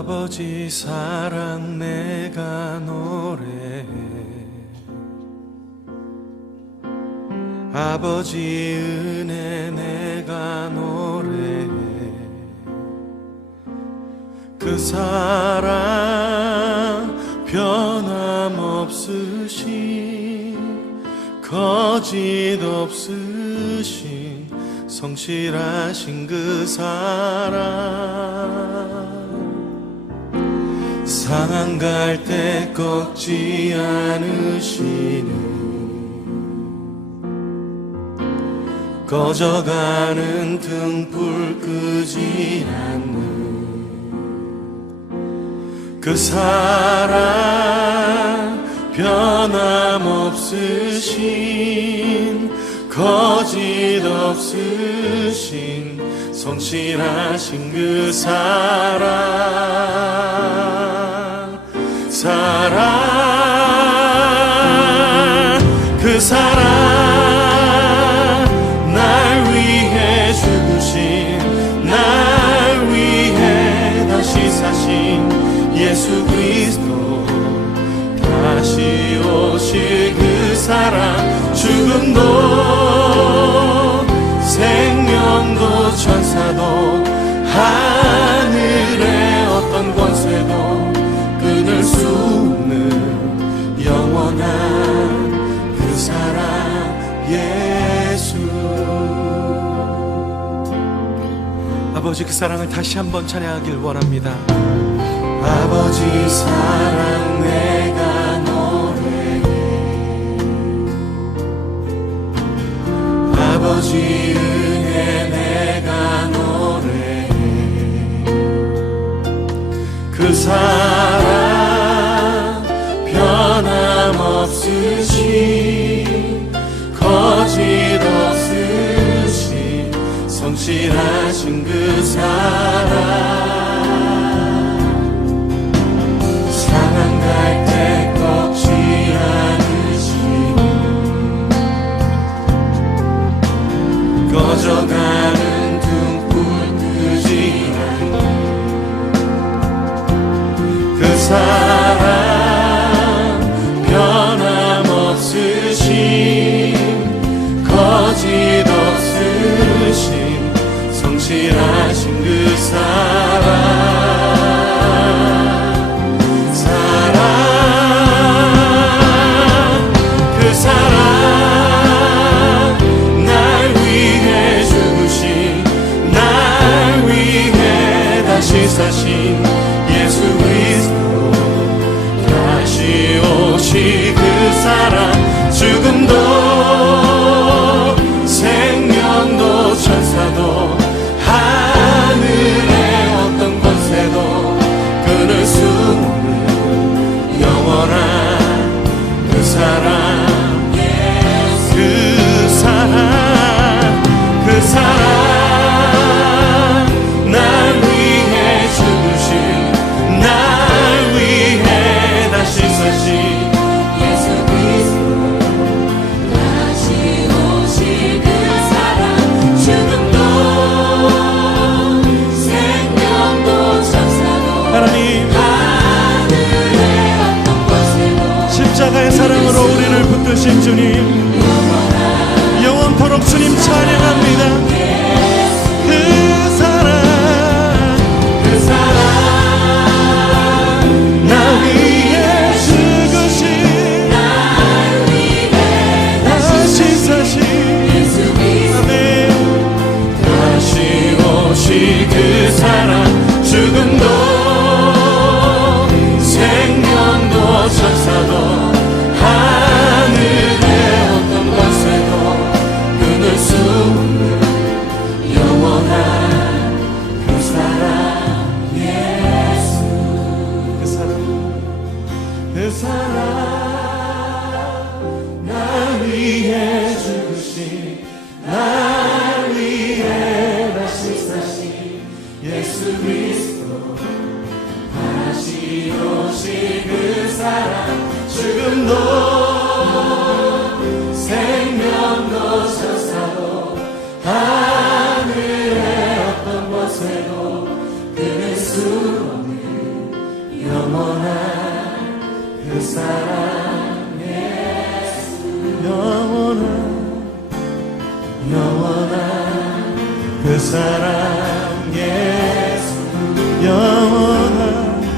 아버지 사랑 내가 노래해, 아버지 은혜 내가 노래해. 그 사랑 변함없으신, 거짓 없으신, 성실하신 그 사랑, 상한 갈 때 꺾지 않으시는, 꺼져가는 등불 끄지 않는 그 사랑, 변함없으신, 거짓 없으신, 성실하신 그 사랑, 그 사랑, 날 위해 죽으신, 날 위해 다시 사신 예수 그리스도, 다시 오실 그 사랑, 죽음도 생명도 천사도 하늘의 어떤 권세도 끊을 수 없는 영원한 그 사랑 예수. 아버지 그 사랑을 다시 한번 찬양하길 원합니다. 아버지 사랑 내가 노래해, 아버지 은혜 내가 노래해. 그 사랑 변함없으신, 거짓 없으신, 성실하신 그 사랑, 상한 갈 때 꺾지 않으시는, 꺼져가는 등불 끄지 않는 그 사랑, 변함없으신, 거짓 없으신, 성실하신 그 사랑, 그 사랑, 날 위해 죽으신, 날 위해 다시 사신 예수 그리스도, 다시 오실 그 사랑, 죽음도 생명도 천사도 하늘의 어떤 권세도 끊을 수 없는 영원한 그 사랑, 그 사랑, 그 사랑, 날 위해 죽으신, 날 위해 다시 사신 예수 그리스도, 다시 오실 그 사랑, 죽음도 생명도 천사도 하나님, 하늘의 어떤 권세도 십자가의 사랑으로 우리를 붙드신 주님, 영원토록 주님 찬양합니다. 그 사랑, 그 사랑, 나 위해 죽으신, 날 위해 다시 사신 예수 그리스도, 다시 오실 그 사랑, 죽음도 생명도 천사도 하늘의 어떤 권세도 끊을 수 없는 영원한 그 사랑 예수. 그 사랑, 그 사랑, 날 위해 죽으신, 날 위해 다시 사신 예수 그리스도, 다시 오실 그 사랑, 죽음도 생명도 천사도 하늘의 어떤 권세도 끊을 수 없는 영원한 그 사랑 예수 영원한 그 사랑 예수 영원한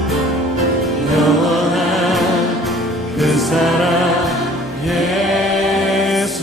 그 사랑 예수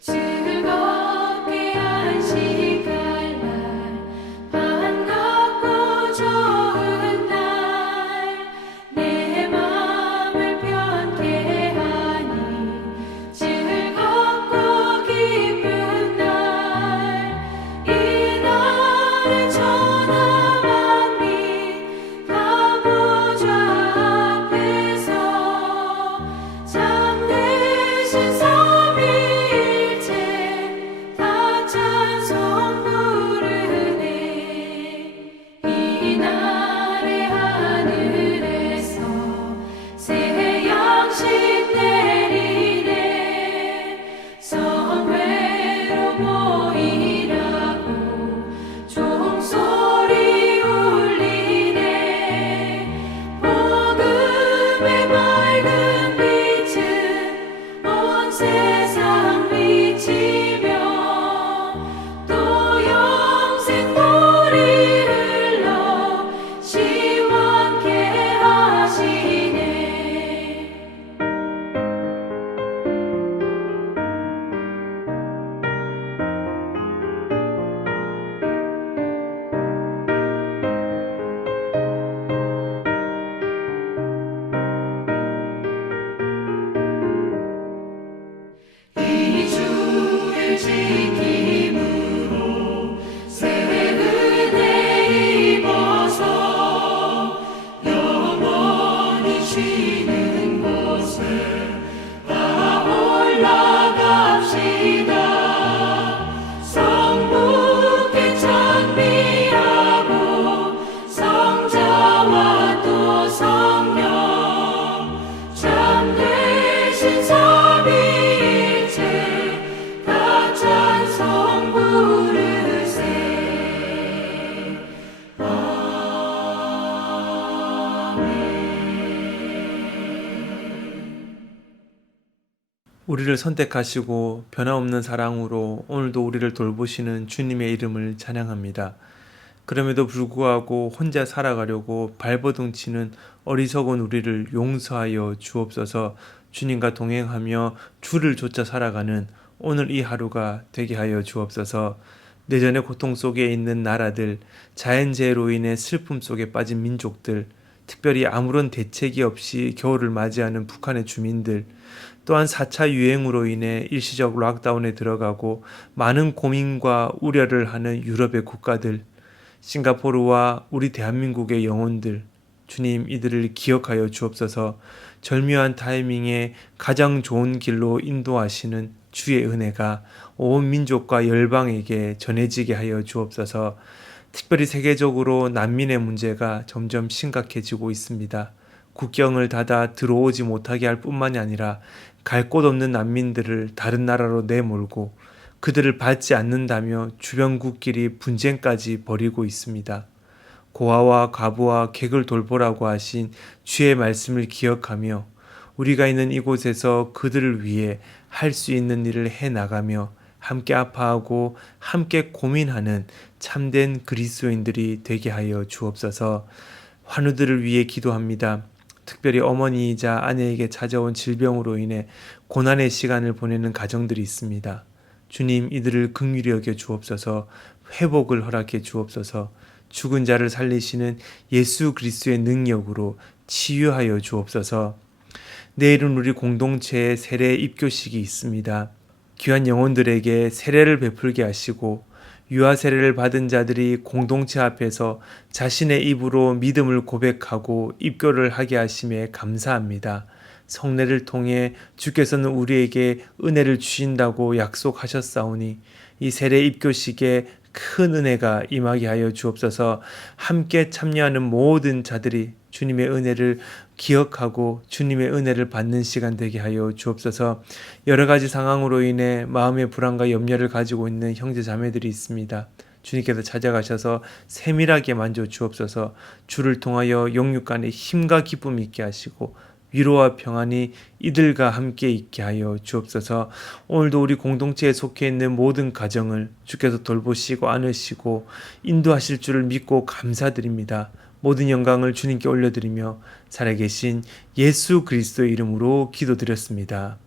즐겁게 안식할 날 반갑고 좋은 날 내 맘을 편케 하니 즐겁고 기쁜 날 이 날에 천하 만민 다 보좌 앞에서 참되신 삼위일체 다 찬송 부르네 이 날에 하늘에서 새 양식 내리네 성회로 모이라고 종소리 울리네 복음의 맑은 빛은 온 세상 비치며 또 영생물이 흘러 시원케 하시네 이 주를 지킴으로 새 은혜 입어서 영원히 쉬는 곳에 다 올라갑시다 성부께 찬미하고 성자와 또 성령 참되신 삼위일체 다 찬송 부르세 우리를 선택하시고 변함없는 사랑으로 오늘도 우리를 돌보시는 주님의 이름을 찬양합니다. 그럼에도 불구하고 혼자 살아가려고 발버둥 치는 어리석은 우리를 용서하여 주옵소서. 주님과 동행하며 주를 쫓아 살아가는 오늘 이 하루가 되게 하여 주옵소서. 내전의 고통 속에 있는 나라들, 자연재해로 인해 슬픔 속에 빠진 민족들, 특별히 아무런 대책이 없이 겨울을 맞이하는 북한의 주민들, 또한 4차 유행으로 인해 일시적 락다운에 들어가고 많은 고민과 우려를 하는 유럽의 국가들, 싱가포르와 우리 대한민국의 영혼들, 주님 이들을 기억하여 주옵소서. 절묘한 타이밍에 가장 좋은 길로 인도하시는 주의 은혜가 온 민족과 열방에게 전해지게 하여 주옵소서. 특별히 세계적으로 난민의 문제가 점점 심각해지고 있습니다. 국경을 닫아 들어오지 못하게 할 뿐만이 아니라 갈 곳 없는 난민들을 다른 나라로 내몰고 그들을 받지 않는다며 주변국끼리 분쟁까지 벌이고 있습니다. 고아와 과부와 객을 돌보라고 하신 주의 말씀을 기억하며 우리가 있는 이곳에서 그들을 위해 할 수 있는 일을 해나가며 함께 아파하고 함께 고민하는 참된 그리스도인들이 되게 하여 주옵소서. 환우들을 위해 기도합니다. 특별히 어머니이자 아내에게 찾아온 질병으로 인해 고난의 시간을 보내는 가정들이 있습니다. 주님 이들을 긍휼히 여겨 주옵소서. 회복을 허락해 주옵소서. 죽은 자를 살리시는 예수 그리스도의 능력으로 치유하여 주옵소서. 내일은 우리 공동체의 세례 입교식이 있습니다. 귀한 영혼들에게 세례를 베풀게 하시고 유아 세례를 받은 자들이 공동체 앞에서 자신의 입으로 믿음을 고백하고 입교를 하게 하심에 감사합니다. 성례를 통해 주께서는 우리에게 은혜를 주신다고 약속하셨사오니 이 세례 입교식에 큰 은혜가 임하게 하여 주옵소서. 함께 참여하는 모든 자들이 주님의 은혜를 기억하고 주님의 은혜를 받는 시간 되게 하여 주옵소서. 여러 가지 상황으로 인해 마음의 불안과 염려를 가지고 있는 형제 자매들이 있습니다. 주님께서 찾아가셔서 세밀하게 만져 주옵소서. 주를 통하여 영육 간에 힘과 기쁨이 있게 하시고 위로와 평안이 이들과 함께 있게 하여 주옵소서. 오늘도 우리 공동체에 속해 있는 모든 가정을 주께서 돌보시고 안으시고 인도하실 줄을 믿고 감사드립니다. 모든 영광을 주님께 올려드리며 살아계신 예수 그리스도의 이름으로 기도드렸습니다.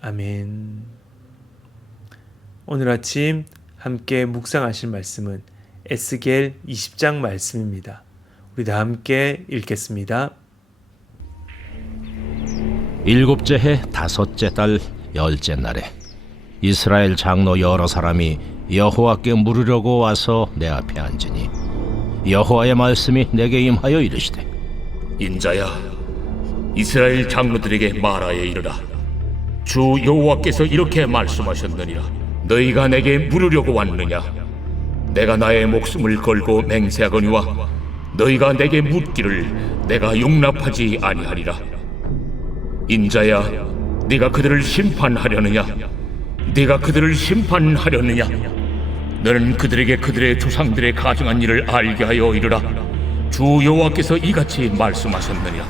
아멘. 오늘 아침 함께 묵상하실 말씀은 에스겔 20장 말씀입니다. 우리 다 함께 읽겠습니다. 일곱째 해 다섯째 달 열째 날에 이스라엘 장로 여러 사람이 여호와께 물으려고 와서 내 앞에 앉으니 여호와의 말씀이 내게 임하여 이르시되 인자야, 이스라엘 장로들에게 말하여 이르라. 주 여호와께서 이렇게 말씀하셨느니라. 너희가 내게 물으려고 왔느냐? 내가 나의 목숨을 걸고 맹세하거니와 너희가 내게 묻기를 내가 용납하지 아니하리라. 인자야, 네가 그들을 심판하려느냐? 네가 그들을 심판하려느냐? 너는 그들에게 그들의 조상들의 가증한 일을 알게 하여 이르라. 주 여호와께서 이같이 말씀하셨느니라.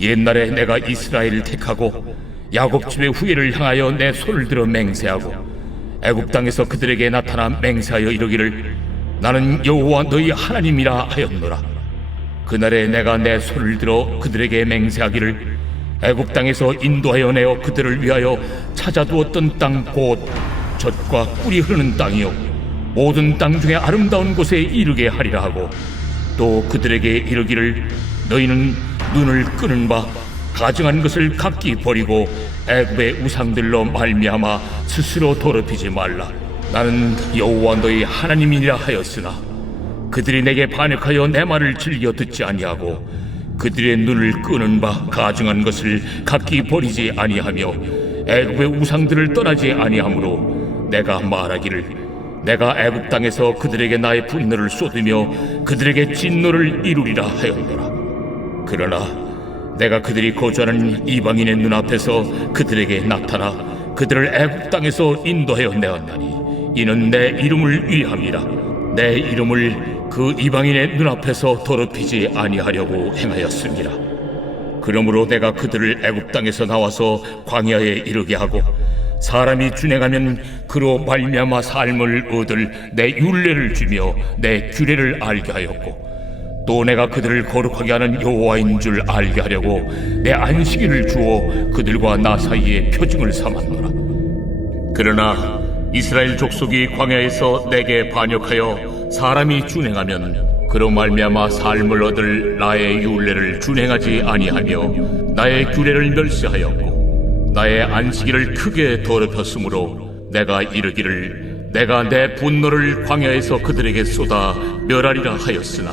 옛날에 내가 이스라엘을 택하고 야곱 집의 후예를 향하여 내 손을 들어 맹세하고 애굽 땅에서 그들에게 나타나 맹세하여 이르기를 나는 여호와 너희 하나님이라 하였노라. 그날에 내가 내 손을 들어 그들에게 맹세하기를 애굽 땅에서 인도하여 내어 그들을 위하여 찾아두었던 땅 곧 젖과 꿀이 흐르는 땅이요 모든 땅 중에 아름다운 곳에 이르게 하리라 하고 또 그들에게 이르기를 너희는 눈을 끄는 바 가증한 것을 각기 버리고 애굽의 우상들로 말미암아 스스로 더럽히지 말라. 나는 여호와 너희 하나님이라 하였으나 그들이 내게 반역하여 내 말을 즐겨 듣지 아니하고 그들의 눈을 끄는 바 가증한 것을 각기 버리지 아니하며 애굽의 우상들을 떠나지 아니하므로 내가 말하기를 내가 애굽 땅에서 그들에게 나의 분노를 쏟으며 그들에게 진노를 이루리라 하였노라. 그러나 내가 그들이 거주하는 이방인의 눈앞에서 그들에게 나타나 그들을 애굽 땅에서 인도하여 내었나니 이는 내 이름을 위함이라. 내 이름을 그 이방인의 눈앞에서 더럽히지 아니하려고 행하였습니다. 그러므로 내가 그들을 애굽 땅에서 나와서 광야에 이르게 하고 사람이 준행하면 그로 말미암아 삶을 얻을 내 율례를 주며 내 규례를 알게 하였고 또 내가 그들을 거룩하게 하는 여호와인 줄 알게 하려고 내 안식일을 주어 그들과 나 사이에 표징을 삼았노라. 그러나 이스라엘 족속이 광야에서 내게 반역하여 사람이 준행하면 그로 말미암아 삶을 얻을 나의 율례를 준행하지 아니하며 나의 규례를 멸시하였고 나의 안식일을 크게 더럽혔으므로 내가 이르기를 내가 내 분노를 광야에서 그들에게 쏟아 멸하리라 하였으나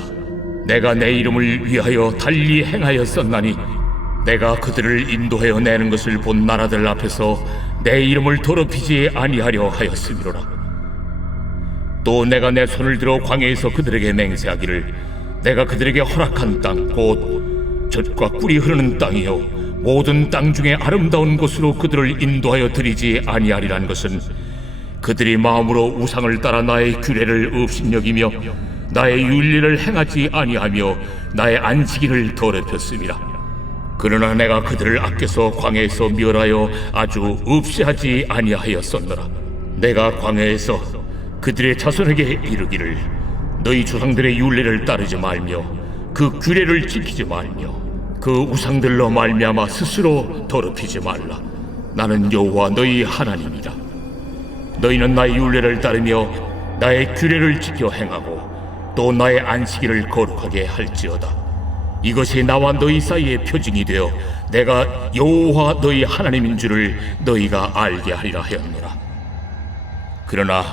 내가 내 이름을 위하여 달리 행하였었나니 내가 그들을 인도하여 내는 것을 본 나라들 앞에서 내 이름을 더럽히지 아니하려 하였음이로라. 또 내가 내 손을 들어 광야에서 그들에게 맹세하기를 내가 그들에게 허락한 땅 곧 젖과 꿀이 흐르는 땅이요 모든 땅 중에 아름다운 곳으로 그들을 인도하여 드리지 아니하리란 것은 그들이 마음으로 우상을 따라 나의 규례를 업신여기며 나의 윤리를 행하지 아니하며 나의 안식일을 더럽혔음이라. 그러나 내가 그들을 아껴서 광야에서 멸하여 아주 없이하지 아니하였었노라. 내가 광야에서 그들의 자손에게 이르기를 너희 조상들의 율례를 따르지 말며 그 규례를 지키지 말며 그 우상들로 말미암아 스스로 더럽히지 말라. 나는 여호와 너희 하나님이다. 너희는 나의 율례를 따르며 나의 규례를 지켜 행하고 또 나의 안식일을 거룩하게 할지어다. 이것이 나와 너희 사이의 표징이 되어 내가 여호와 너희 하나님인 줄을 너희가 알게 하리라 하였노라. 그러나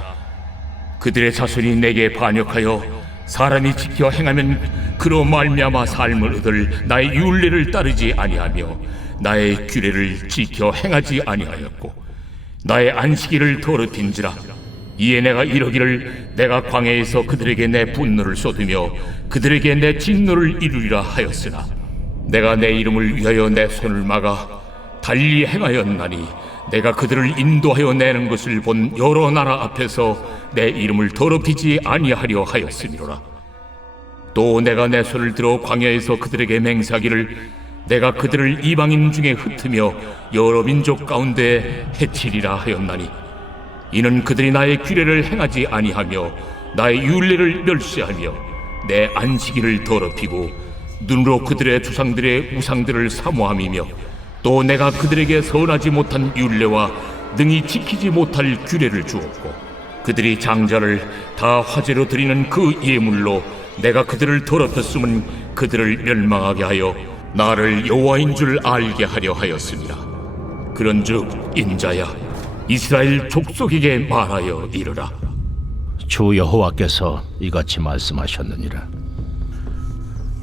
그들의 자손이 내게 반역하여 사람이 지켜 행하면 그로 말미암아 삶을 얻을 나의 율례를 따르지 아니하며 나의 규례를 지켜 행하지 아니하였고 나의 안식일을 더럽힌지라. 이에 내가 이르기를 내가 광야에서 그들에게 내 분노를 쏟으며 그들에게 내 진노를 이루리라 하였으나 내가 내 이름을 위하여 내 손을 막아 달리 행하였나니 내가 그들을 인도하여 내는 것을 본 여러 나라 앞에서 내 이름을 더럽히지 아니하려 하였음이로라. 또 내가 내 손을 들어 광야에서 그들에게 맹세하기를 내가 그들을 이방인 중에 흩으며 여러 민족 가운데 해치리라 하였나니 이는 그들이 나의 규례를 행하지 아니하며 나의 율례를 멸시하며 내 안식일을 더럽히고 눈으로 그들의 조상들의 우상들을 사모함이며 또 내가 그들에게 선하지 못한 율례와 능히 지키지 못할 규례를 주었고 그들이 장자를 다 화제로 드리는 그 예물로 내가 그들을 더럽혔음은 그들을 멸망하게 하여 나를 여호와인 줄 알게 하려 하였습니다. 그런즉 인자야 이스라엘 족속에게 말하여 이르라. 주 여호와께서 이같이 말씀하셨느니라.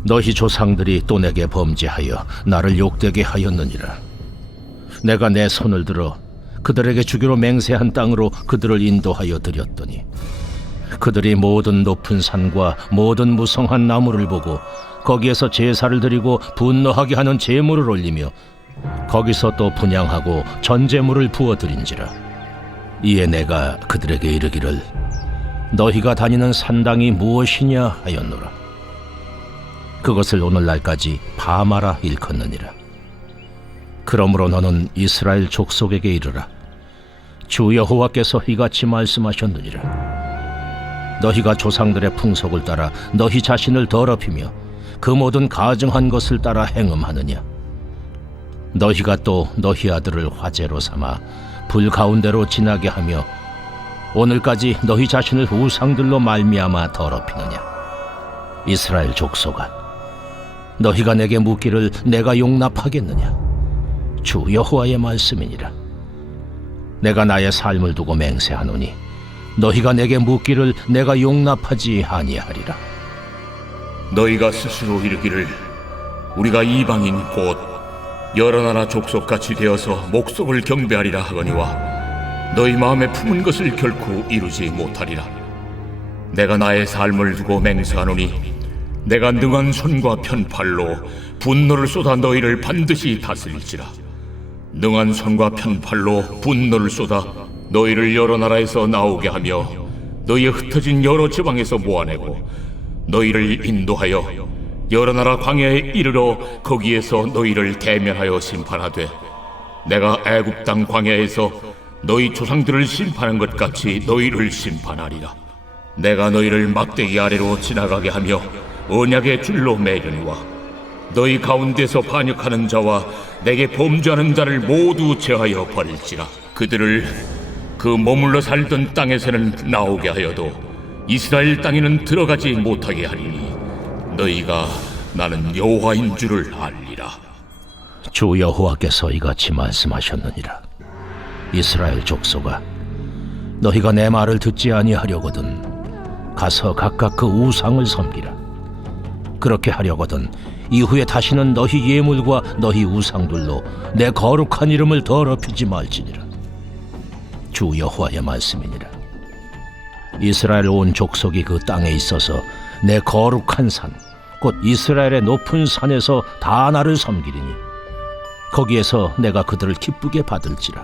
너희 조상들이 또 내게 범죄하여 나를 욕되게 하였느니라. 내가 내 손을 들어 그들에게 주기로 맹세한 땅으로 그들을 인도하여 드렸더니 그들이 모든 높은 산과 모든 무성한 나무를 보고 거기에서 제사를 드리고 분노하게 하는 제물을 올리며 거기서 또 분향하고 전제물을 부어드린지라. 이에 내가 그들에게 이르기를 너희가 다니는 산당이 무엇이냐 하였노라. 그것을 오늘날까지 바마라 일컫느니라. 그러므로 너는 이스라엘 족속에게 이르라. 주 여호와께서 이같이 말씀하셨느니라. 너희가 조상들의 풍속을 따라 너희 자신을 더럽히며 그 모든 가증한 것을 따라 행음하느냐. 너희가 또 너희 아들을 화제로 삼아 불 가운데로 지나게 하며 오늘까지 너희 자신을 우상들로 말미암아 더럽히느냐. 이스라엘 족속아, 너희가 내게 묻기를 내가 용납하겠느냐. 주 여호와의 말씀이니라. 내가 나의 삶을 두고 맹세하노니 너희가 내게 묻기를 내가 용납하지 아니하리라. 너희가 스스로 이르기를 우리가 이방인 곧 여러 나라 족속같이 되어서 목속을 경배하리라 하거니와 너희 마음에 품은 것을 결코 이루지 못하리라. 내가 나의 삶을 두고 맹세하노니 내가 능한 손과 편팔로 분노를 쏟아 너희를 반드시 다스릴지라. 능한 손과 편팔로 분노를 쏟아 너희를 여러 나라에서 나오게 하며 너희의 흩어진 여러 지방에서 모아내고 너희를 인도하여 여러 나라 광야에 이르러 거기에서 너희를 대면하여 심판하되 내가 애굽 땅 광야에서 너희 조상들을 심판한 것 같이 너희를 심판하리라. 내가 너희를 막대기 아래로 지나가게 하며 언약의 줄로 매려니와 너희 가운데서 반역하는 자와 내게 범죄하는 자를 모두 제하여 버릴지라. 그들을 그 머물러 살던 땅에서는 나오게 하여도 이스라엘 땅에는 들어가지 못하게 하리니 너희가 나는 여호와인 줄을 알리라. 주 여호와께서 이같이 말씀하셨느니라. 이스라엘 족속아, 너희가 내 말을 듣지 아니하려거든 가서 각각 그 우상을 섬기라. 그렇게 하려거든 이후에 다시는 너희 예물과 너희 우상들로 내 거룩한 이름을 더럽히지 말지니라. 주 여호와의 말씀이니라. 이스라엘 온 족속이 그 땅에 있어서 내 거룩한 산 곧 이스라엘의 높은 산에서 다 나를 섬기리니 거기에서 내가 그들을 기쁘게 받을지라.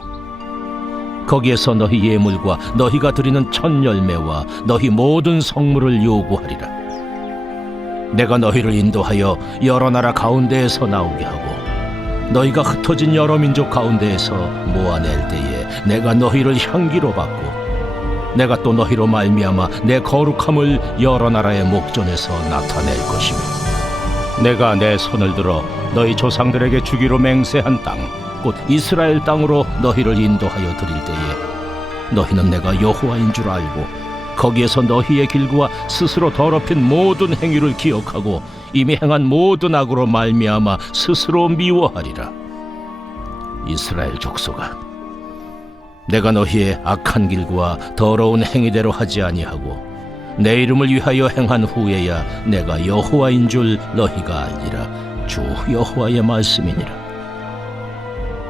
거기에서 너희 예물과 너희가 드리는 첫 열매와 너희 모든 성물을 요구하리라. 내가 너희를 인도하여 여러 나라 가운데에서 나오게 하고 너희가 흩어진 여러 민족 가운데에서 모아낼 때에 내가 너희를 향기로 받고 내가 또 너희로 말미암아 내 거룩함을 여러 나라의 목전에서 나타낼 것이며 내가 내 손을 들어 너희 조상들에게 주기로 맹세한 땅 곧 이스라엘 땅으로 너희를 인도하여 드릴 때에 너희는 내가 여호와인 줄 알고 거기에서 너희의 길과 스스로 더럽힌 모든 행위를 기억하고 이미 행한 모든 악으로 말미암아 스스로 미워하리라. 이스라엘 족속아, 내가 너희의 악한 길과 더러운 행위대로 하지 아니하고 내 이름을 위하여 행한 후에야 내가 여호와인 줄 너희가 알리라. 주 여호와의 말씀이니라.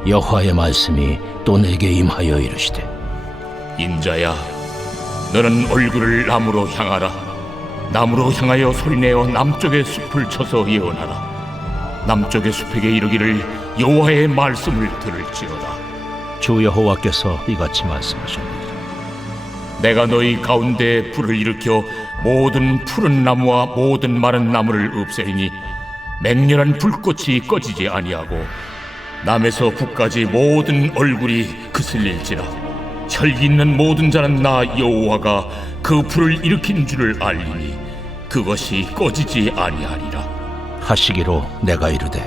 여호와의 말씀이 또 내게 임하여 이르시되 인자야, 너는 얼굴을 남으로 향하라. 남으로 향하여 소리내어 남쪽의 숲을 쳐서 예언하라. 남쪽의 숲에게 이르기를 여호와의 말씀을 들을지어다. 주 여호와께서 이같이 말씀하셨느니라. 내가 너희 가운데 불을 일으켜 모든 푸른 나무와 모든 마른 나무를 없애리니 맹렬한 불꽃이 꺼지지 아니하고 남에서 북까지 모든 얼굴이 그슬릴지라. 혈기 있는 모든 자는 나 여호와가 그 불을 일으킨 줄을 알리니 그것이 꺼지지 아니하리라. 하시기로 내가 이르되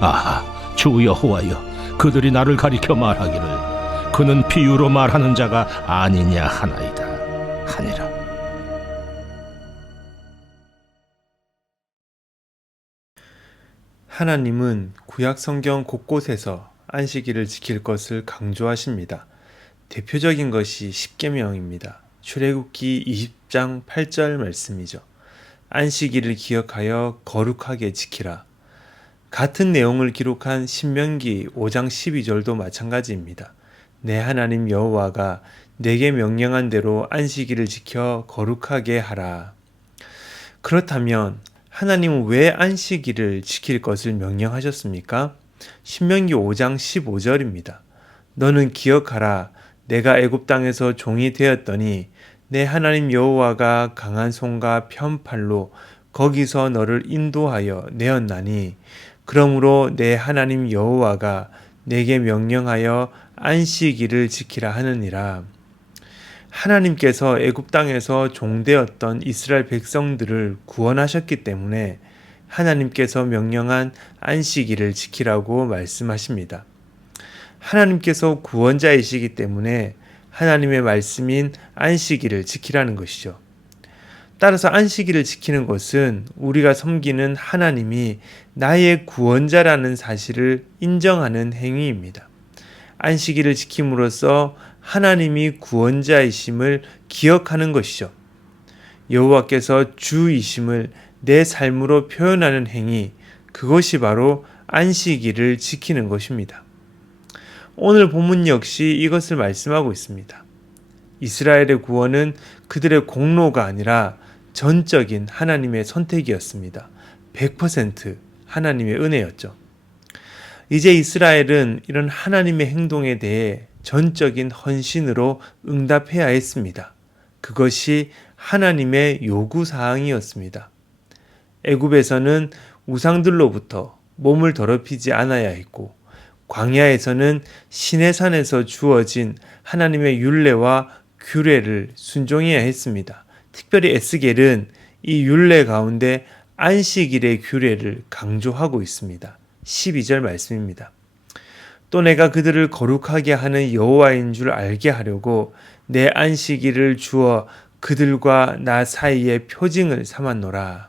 아하 주 여호와여, 그들이 나를 가리켜 말하기를 그는 비유로 말하는 자가 아니냐 하나이다 하니라. 하나님은 구약 성경 곳곳에서 안식일을 지킬 것을 강조하십니다. 대표적인 것이 십계명입니다. 출애굽기 20장 8절 말씀이죠. 안식일을 기억하여 거룩하게 지키라. 같은 내용을 기록한 신명기 5장 12절도 마찬가지입니다. 내 하나님 여호와가 내게 명령한 대로 안식일을 지켜 거룩하게 하라. 그렇다면 하나님은 왜 안식일을 지킬 것을 명령하셨습니까? 신명기 5장 15절입니다. 너는 기억하라. 내가 애굽 땅에서 종이 되었더니 내 하나님 여호와가 강한 손과 편팔로 거기서 너를 인도하여 내었나니 그러므로 내 하나님 여호와가 내게 명령하여 안식일을 지키라 하느니라. 하나님께서 애굽 땅에서 종되었던 이스라엘 백성들을 구원하셨기 때문에 하나님께서 명령한 안식일을 지키라고 말씀하십니다. 하나님께서 구원자이시기 때문에 하나님의 말씀인 안식일을 지키라는 것이죠. 따라서 안식일을 지키는 것은 우리가 섬기는 하나님이 나의 구원자라는 사실을 인정하는 행위입니다. 안식일을 지킴으로써 하나님이 구원자이심을 기억하는 것이죠. 여호와께서 주이심을 내 삶으로 표현하는 행위, 그것이 바로 안식일을 지키는 것입니다. 오늘 본문 역시 이것을 말씀하고 있습니다. 이스라엘의 구원은 그들의 공로가 아니라 전적인 하나님의 선택이었습니다. 100% 하나님의 은혜였죠. 이제 이스라엘은 이런 하나님의 행동에 대해 전적인 헌신으로 응답해야 했습니다. 그것이 하나님의 요구사항이었습니다. 애굽에서는 우상들로부터 몸을 더럽히지 않아야 했고, 광야에서는 시내산에서 주어진 하나님의 율례와 규례를 순종해야 했습니다. 특별히 에스겔은 이 율례 가운데 안식일의 규례를 강조하고 있습니다. 12절 말씀입니다. 또 내가 그들을 거룩하게 하는 여호와인 줄 알게 하려고 내 안식일을 주어 그들과 나 사이에 표징을 삼았노라.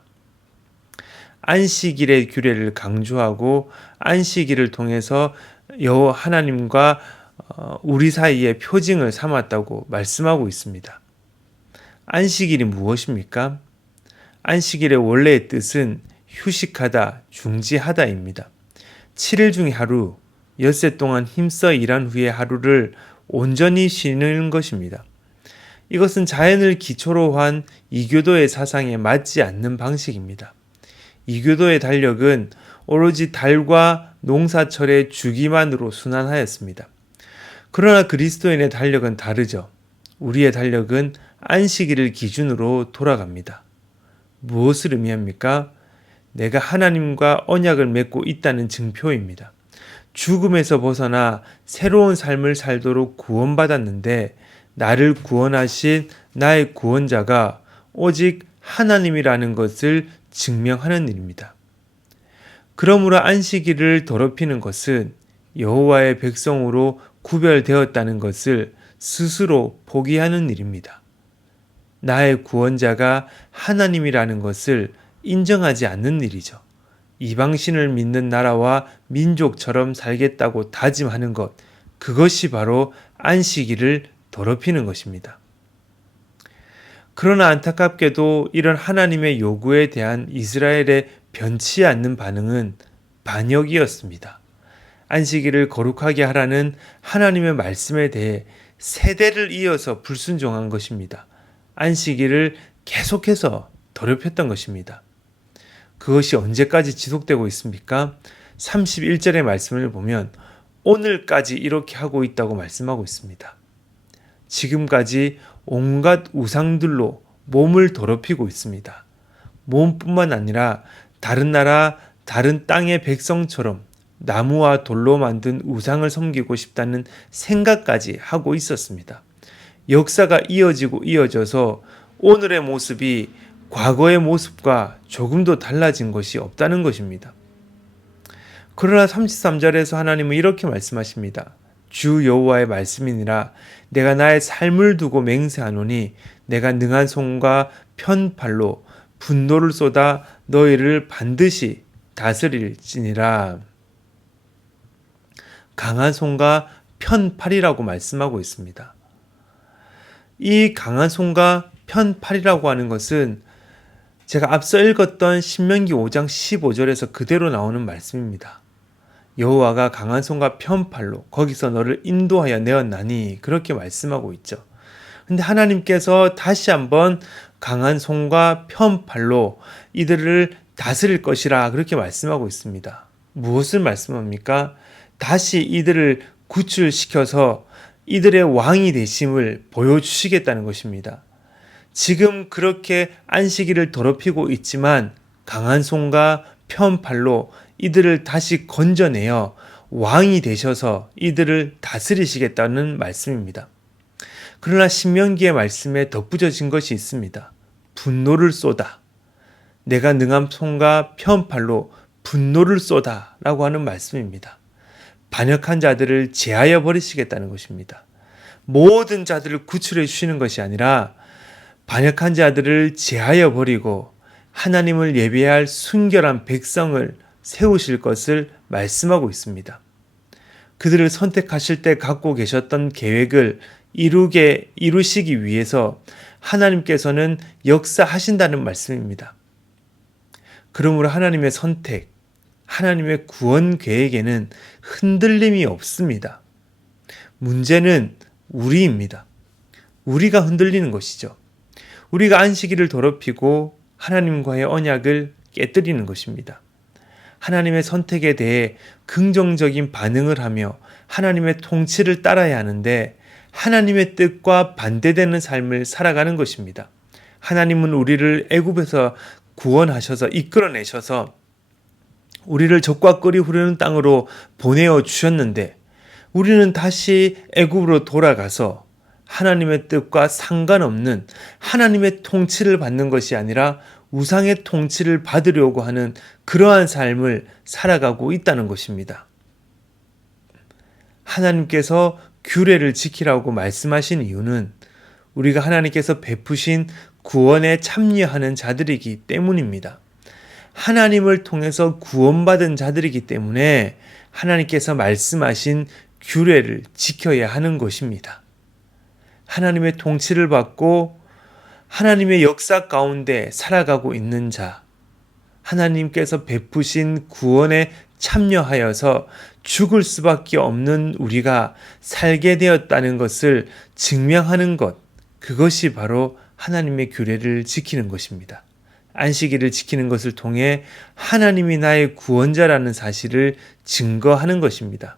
안식일의 규례를 강조하고 안식일을 통해서 여호와 하나님과 우리 사이에 표징을 삼았다고 말씀하고 있습니다. 안식일이 무엇입니까? 안식일의 원래의 뜻은 휴식하다, 중지하다입니다. 7일 중에 하루, 엿새 동안 힘써 일한 후에 하루를 온전히 쉬는 것입니다. 이것은 자연을 기초로 한 이교도의 사상에 맞지 않는 방식입니다. 이교도의 달력은 오로지 달과 농사철의 주기만으로 순환하였습니다. 그러나 그리스도인의 달력은 다르죠. 우리의 달력은 안식일을 기준으로 돌아갑니다. 무엇을 의미합니까? 내가 하나님과 언약을 맺고 있다는 증표입니다. 죽음에서 벗어나 새로운 삶을 살도록 구원받았는데 나를 구원하신 나의 구원자가 오직 하나님이라는 것을 증명하는 일입니다. 그러므로 안식일을 더럽히는 것은 여호와의 백성으로 구별되었다는 것을 스스로 포기하는 일입니다. 나의 구원자가 하나님이라는 것을 인정하지 않는 일이죠. 이방신을 믿는 나라와 민족처럼 살겠다고 다짐하는 것, 그것이 바로 안식일을 더럽히는 것입니다. 그러나 안타깝게도 이런 하나님의 요구에 대한 이스라엘의 변치 않는 반응은 반역이었습니다. 안식일을 거룩하게 하라는 하나님의 말씀에 대해 세대를 이어서 불순종한 것입니다. 안식일을 계속해서 더럽혔던 것입니다. 그것이 언제까지 지속되고 있습니까? 31절의 말씀을 보면 오늘까지 이렇게 하고 있다고 말씀하고 있습니다. 지금까지 온갖 우상들로 몸을 더럽히고 있습니다. 몸뿐만 아니라 다른 나라, 다른 땅의 백성처럼 나무와 돌로 만든 우상을 섬기고 싶다는 생각까지 하고 있었습니다. 역사가 이어지고 이어져서 오늘의 모습이 과거의 모습과 조금도 달라진 것이 없다는 것입니다. 그러나 33절에서 하나님은 이렇게 말씀하십니다. 주 여호와의 말씀이니라 내가 나의 삶을 두고 맹세하노니 내가 능한 손과 편팔로 분노를 쏟아 너희를 반드시 다스릴지니라. 강한 손과 편팔이라고 말씀하고 있습니다. 이 강한 손과 편팔이라고 하는 것은 제가 앞서 읽었던 신명기 5장 15절에서 그대로 나오는 말씀입니다. 여호와가 강한 손과 편팔로 거기서 너를 인도하여 내었나니 그렇게 말씀하고 있죠. 근데 하나님께서 다시 한번 강한 손과 편팔로 이들을 다스릴 것이라 그렇게 말씀하고 있습니다. 무엇을 말씀합니까? 다시 이들을 구출시켜서 이들의 왕이 되심을 보여주시겠다는 것입니다. 지금 그렇게 안식일을 더럽히고 있지만 강한 손과 편팔로 이들을 다시 건져내어 왕이 되셔서 이들을 다스리시겠다는 말씀입니다. 그러나 신명기의 말씀에 덧붙여진 것이 있습니다. 분노를 쏟아. 내가 능한 손과 편팔로 분노를 쏟아 라고 하는 말씀입니다. 반역한 자들을 제하여 버리시겠다는 것입니다. 모든 자들을 구출해 주시는 것이 아니라 반역한 자들을 제하여 버리고 하나님을 예배할 순결한 백성을 세우실 것을 말씀하고 있습니다. 그들을 선택하실 때 갖고 계셨던 계획을 이루시기 위해서 하나님께서는 역사하신다는 말씀입니다. 그러므로 하나님의 선택, 하나님의 구원 계획에는 흔들림이 없습니다. 문제는 우리입니다. 우리가 흔들리는 것이죠. 우리가 안식일을 더럽히고 하나님과의 언약을 깨뜨리는 것입니다. 하나님의 선택에 대해 긍정적인 반응을 하며 하나님의 통치를 따라야 하는데 하나님의 뜻과 반대되는 삶을 살아가는 것입니다. 하나님은 우리를 애굽에서 구원하셔서 이끌어내셔서 우리를 젖과 꿀이 흐르는 땅으로 보내어 주셨는데 우리는 다시 애굽으로 돌아가서 하나님의 뜻과 상관없는 하나님의 통치를 받는 것이 아니라 우상의 통치를 받으려고 하는 그러한 삶을 살아가고 있다는 것입니다. 하나님께서 규례를 지키라고 말씀하신 이유는 우리가 하나님께서 베푸신 구원에 참여하는 자들이기 때문입니다. 하나님을 통해서 구원받은 자들이기 때문에 하나님께서 말씀하신 규례를 지켜야 하는 것입니다. 하나님의 통치를 받고 하나님의 역사 가운데 살아가고 있는 자, 하나님께서 베푸신 구원에 참여하여서 죽을 수밖에 없는 우리가 살게 되었다는 것을 증명하는 것, 그것이 바로 하나님의 규례를 지키는 것입니다. 안식일을 지키는 것을 통해 하나님이 나의 구원자라는 사실을 증거하는 것입니다.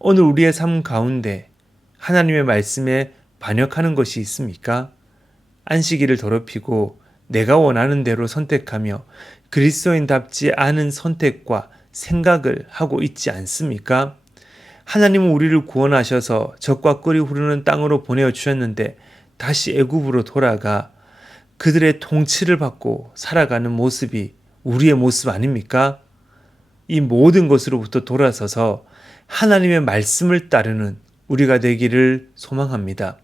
오늘 우리의 삶 가운데 하나님의 말씀에 반역하는 것이 있습니까? 안식일을 더럽히고 내가 원하는 대로 선택하며 그리스도인답지 않은 선택과 생각을 하고 있지 않습니까? 하나님은 우리를 구원하셔서 젖과 꿀이 흐르는 땅으로 보내어 주셨는데 다시 애굽으로 돌아가 그들의 통치를 받고 살아가는 모습이 우리의 모습 아닙니까? 이 모든 것으로부터 돌아서서 하나님의 말씀을 따르는 우리가 되기를 소망합니다.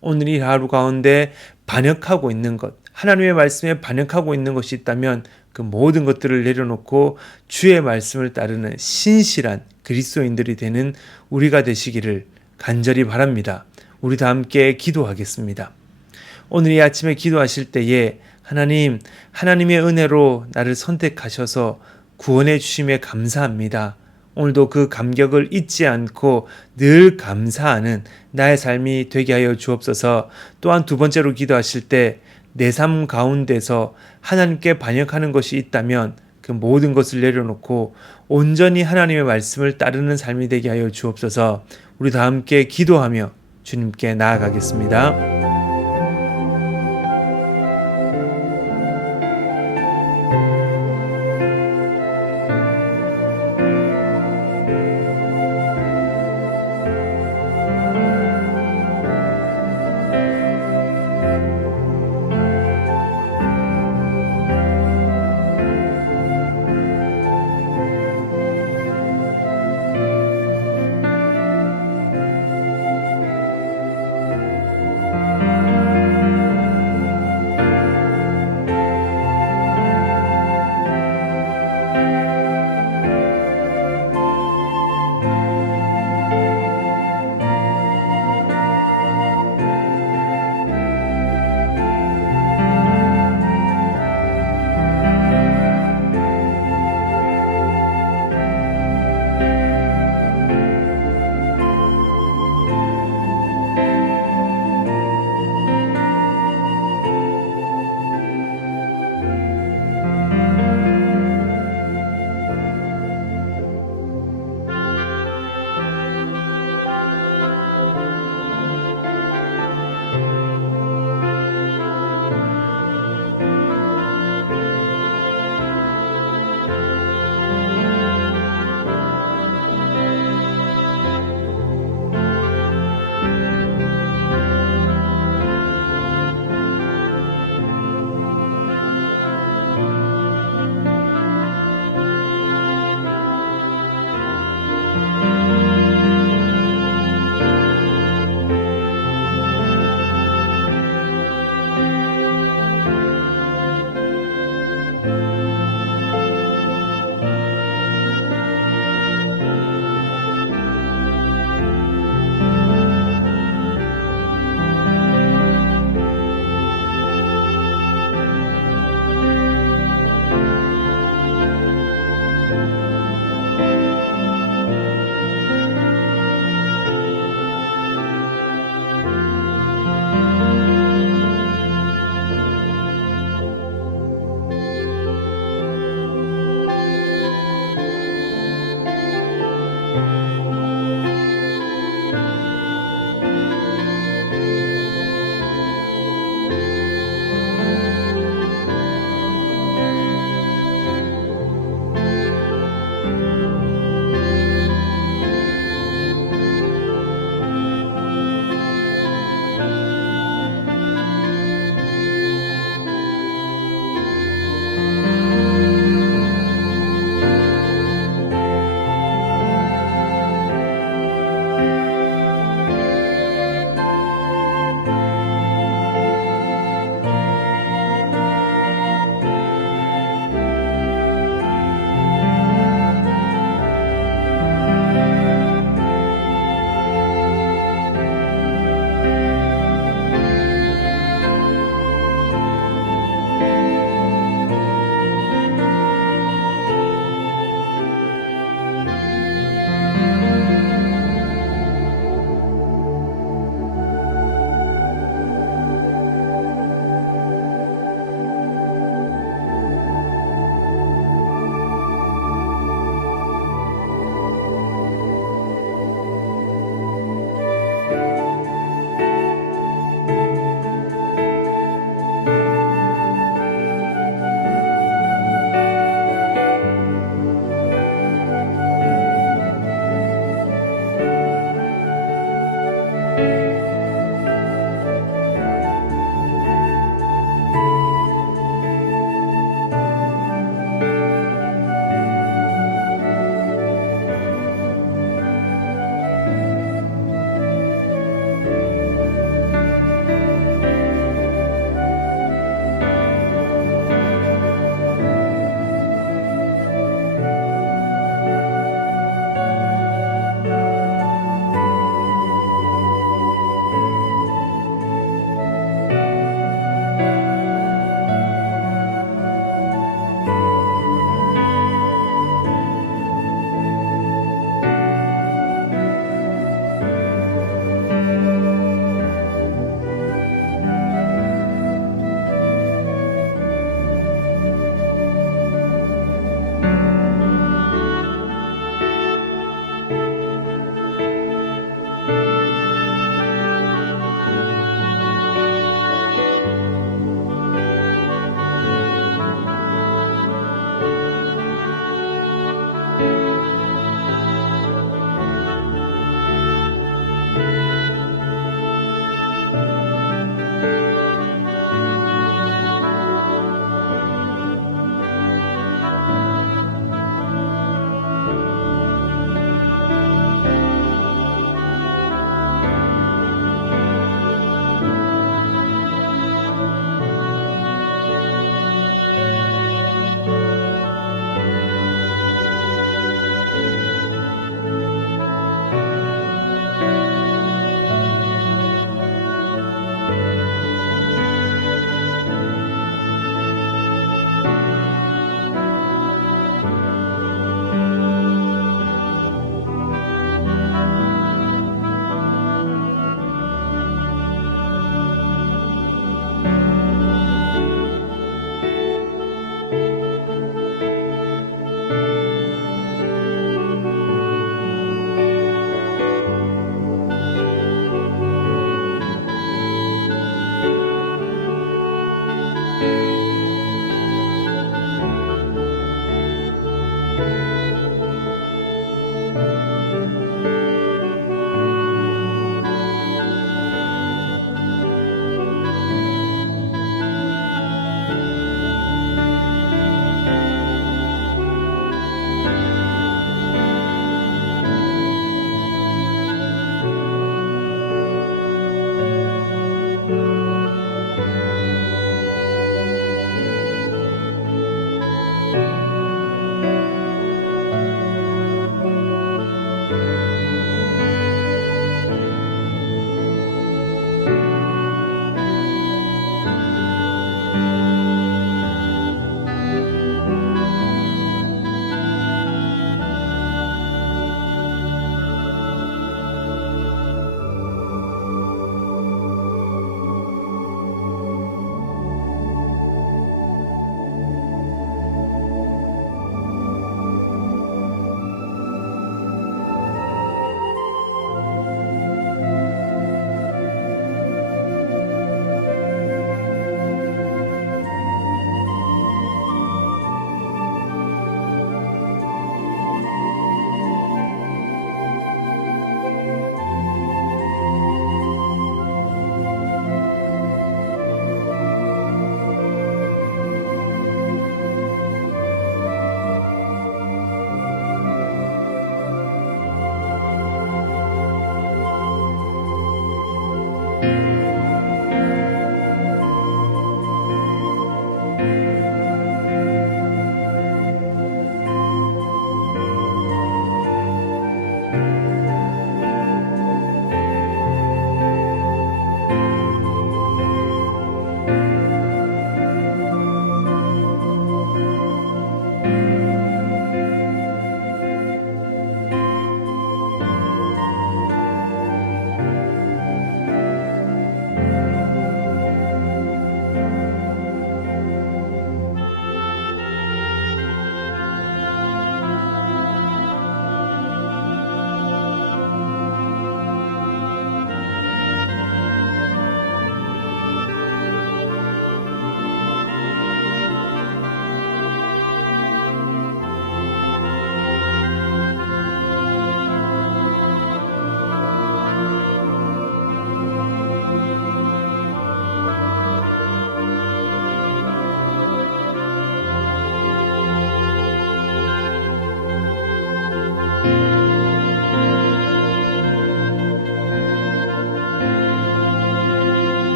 오늘 이 하루 가운데 반역하고 있는 것, 하나님의 말씀에 반역하고 있는 것이 있다면 그 모든 것들을 내려놓고 주의 말씀을 따르는 신실한 그리스도인들이 되는 우리가 되시기를 간절히 바랍니다. 우리 다 함께 기도하겠습니다. 오늘 이 아침에 기도하실 때에 하나님, 하나님의 은혜로 나를 선택하셔서 구원해 주심에 감사합니다. 오늘도 그 감격을 잊지 않고 늘 감사하는 나의 삶이 되게 하여 주옵소서. 또한 두 번째로 기도하실 때 내 삶 가운데서 하나님께 반역하는 것이 있다면 그 모든 것을 내려놓고 온전히 하나님의 말씀을 따르는 삶이 되게 하여 주옵소서. 우리 다 함께 기도하며 주님께 나아가겠습니다.